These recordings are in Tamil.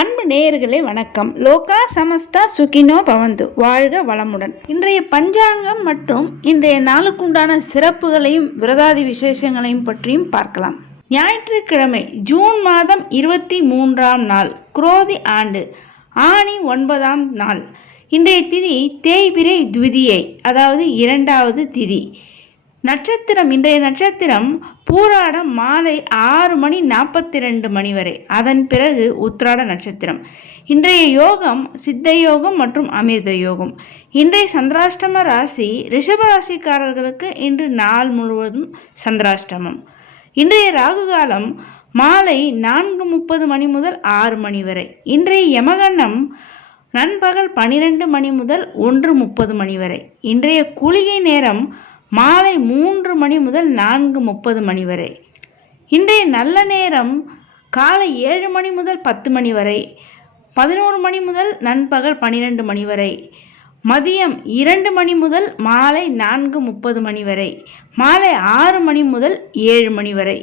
அன்பு நேயர்களே வணக்கம். லோகா சமஸ்தா சுகினோ பவந்து. வாழ்க வளமுடன். இன்றைய பஞ்சாங்கம் மற்றும் இன்றைய நாளுக்குண்டான சிறப்புகளையும் விரதாதி விசேஷங்களையும் பற்றியும் பார்க்கலாம். ஞாயிற்றுக்கிழமை ஜூன் மாதம் இருபத்தி மூன்றாம் நாள் குரோதி ஆண்டு ஆணி ஒன்பதாம் நாள். இன்றைய திதி தேய்பிரை துவிதியை அதாவது இரண்டாவது திதி. நட்சத்திரம் இன்றைய நட்சத்திரம் பூராடம் மாலை ஆறு மணி நாற்பத்தி ரெண்டு மணி வரை. அதன் பிறகு உத்ராட நட்சத்திரம். இன்றைய யோகம் சித்த யோகம் மற்றும் அமிர்த யோகம். இன்றைய சந்திராஷ்டம ராசி ரிஷபராசிக்காரர்களுக்கு இன்று நாள் முழுவதும் சந்திராஷ்டமம். இன்றைய ராகு காலம் மாலை நான்கு முப்பது மணி முதல் ஆறு மணி வரை. இன்றைய யமகண்டம் நண்பகல் பனிரெண்டு மணி முதல் ஒன்று முப்பது மணி வரை. இன்றைய குளிகை நேரம் மாலை மூன்று மணி முதல் நான்கு முப்பது மணி வரை. இன்றைய நல்ல நேரம் காலை ஏழு மணி முதல் பத்து மணி வரை பதினோரு மணி முதல் நண்பகல் பன்னிரெண்டு மணி வரை மதியம் இரண்டு மணி முதல் மாலை நான்கு முப்பது மணி வரை மாலை ஆறு மணி முதல் ஏழு மணி வரை.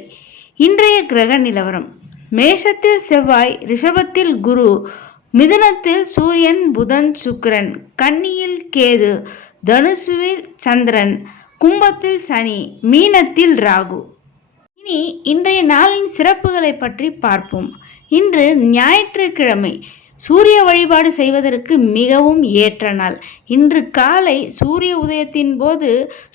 இன்றைய கிரக நிலவரம். மேஷத்தில் செவ்வாய் ரிஷபத்தில் குரு மிதுனத்தில் சூரியன் புதன் சுக்கிரன் கன்னியில் கேது தனுசுவில் சந்திரன் கும்பத்தில் சனி மீனத்தில் ராகு. இனி இன்றைய நாளின் சிறப்புகளை பற்றி பார்ப்போம். இன்று ஞாயிற்றுக்கிழமை சூரிய வழிபாடு செய்வதற்கு மிகவும் ஏற்ற நாள். இன்று காலை சூரிய உதயத்தின் போது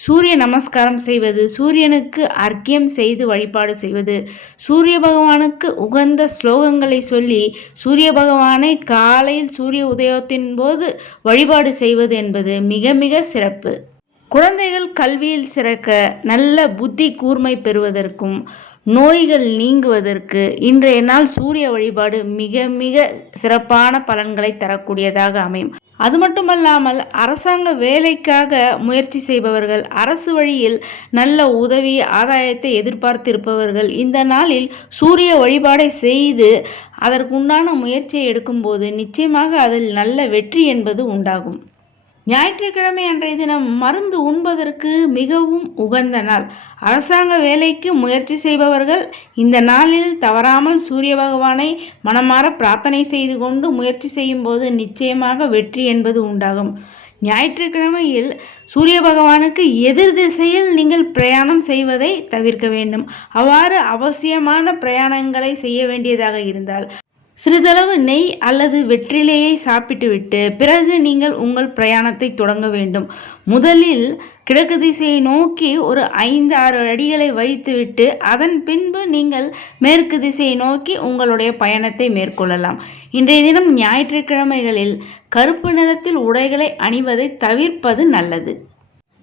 சூரிய நமஸ்காரம் செய்வது சூரியனுக்கு அர்க்கியம் செய்து வழிபாடு செய்வது சூரிய பகவானுக்கு உகந்த ஸ்லோகங்களை சொல்லி சூரிய பகவானை காலையில் சூரிய உதயத்தின் போது வழிபாடு செய்வது என்பது மிக மிக சிறப்பு. குழந்தைகள் கல்வியில் சிறக்க நல்ல புத்தி கூர்மை பெறுவதற்கும் நோய்கள் நீங்குவதற்கு இன்றைய நாள் சூரிய வழிபாடு மிக மிக சிறப்பான பலன்களை தரக்கூடியதாக அமையும். அது மட்டுமல்லாமல் அரசாங்க வேலைக்காக முயற்சி செய்பவர்கள் அரசு வழியில் நல்ல உதவி ஆதாயத்தை எதிர்பார்த்திருப்பவர்கள் இந்த நாளில் சூரிய வழிபாடை செய்து அதற்குண்டான முயற்சியை எடுக்கும்போது நிச்சயமாக அதில் நல்ல வெற்றி என்பது உண்டாகும். ஞாயிற்றுக்கிழமை அன்றைய தினம் மருந்து உண்பதற்கு மிகவும் உகந்த நாள். அரசாங்க வேலைக்கு முயற்சி செய்பவர்கள் இந்த நாளில் தவறாமல் சூரிய பகவானை மனமாற பிரார்த்தனை செய்து கொண்டு முயற்சி செய்யும் போது நிச்சயமாக வெற்றி என்பது உண்டாகும். ஞாயிற்றுக்கிழமையில் சூரிய பகவானுக்கு எதிர் திசையில் நீங்கள் பிரயாணம் செய்வதை தவிர்க்க வேண்டும். அவ்வாறு அவசியமான பிரயாணங்களை செய்ய வேண்டியதாக இருந்தால் சிறிதளவு நெய் அல்லது வெற்றிலையை சாப்பிட்டுவிட்டு பிறகு நீங்கள் உங்கள் பிரயாணத்தை தொடங்க வேண்டும். முதலில் கிழக்கு திசையை நோக்கி ஒரு ஐந்து ஆறு அடிகளை வைத்துவிட்டு அதன் பின்பு நீங்கள் மேற்கு திசையை நோக்கி உங்களுடைய பயணத்தை மேற்கொள்ளலாம். இன்றைய தினம் ஞாயிற்றுக்கிழமைகளில் கருப்பு நிறத்தில் உடைகளை அணிவதை தவிர்ப்பது நல்லது.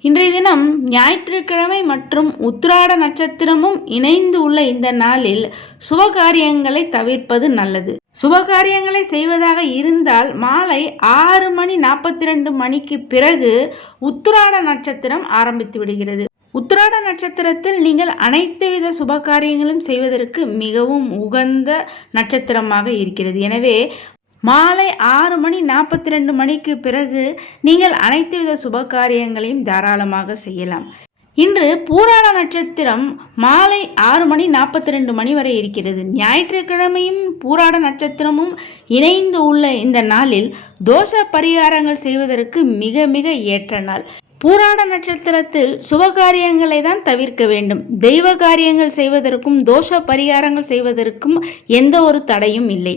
இன்றைய தினம் ஞாயிற்றுக்கிழமை மற்றும் உத்திராட நட்சத்திரமும் இணைந்து உள்ள இந்த நாளில் சுபகாரியங்களை தவிர்ப்பது நல்லது. சுபகாரியங்களை செய்வதாக இருந்தால் மாலை ஆறு மணி நாற்பத்தி ரெண்டு மணிக்கு பிறகு உத்திராட நட்சத்திரம் ஆரம்பித்து விடுகிறது. உத்திராட நட்சத்திரத்தில் நீங்கள் அனைத்து வித சுபகாரியங்களும் செய்வதற்கு மிகவும் உகந்த நட்சத்திரமாக இருக்கிறது. எனவே மாலை ஆறு மணி நாற்பத்தி ரெண்டு மணிக்கு பிறகு நீங்கள் அனைத்து வித சுபகாரியங்களையும் தாராளமாக செய்யலாம். இன்று பூராட நட்சத்திரம் மாலை ஆறு மணி நாற்பத்தி ரெண்டு மணி வரை இருக்கிறது. ஞாயிற்றுக்கிழமையும் பூராட நட்சத்திரமும் இணைந்து உள்ள இந்த நாளில் தோஷ பரிகாரங்கள் செய்வதற்கு மிக மிக ஏற்ற நாள். பூராட நட்சத்திரத்தில் சுபகாரியங்களை தான் தவிர்க்க வேண்டும். தெய்வ காரியங்கள் செய்வதற்கும் தோஷ பரிகாரங்கள் செய்வதற்கும் எந்த ஒரு தடையும் இல்லை.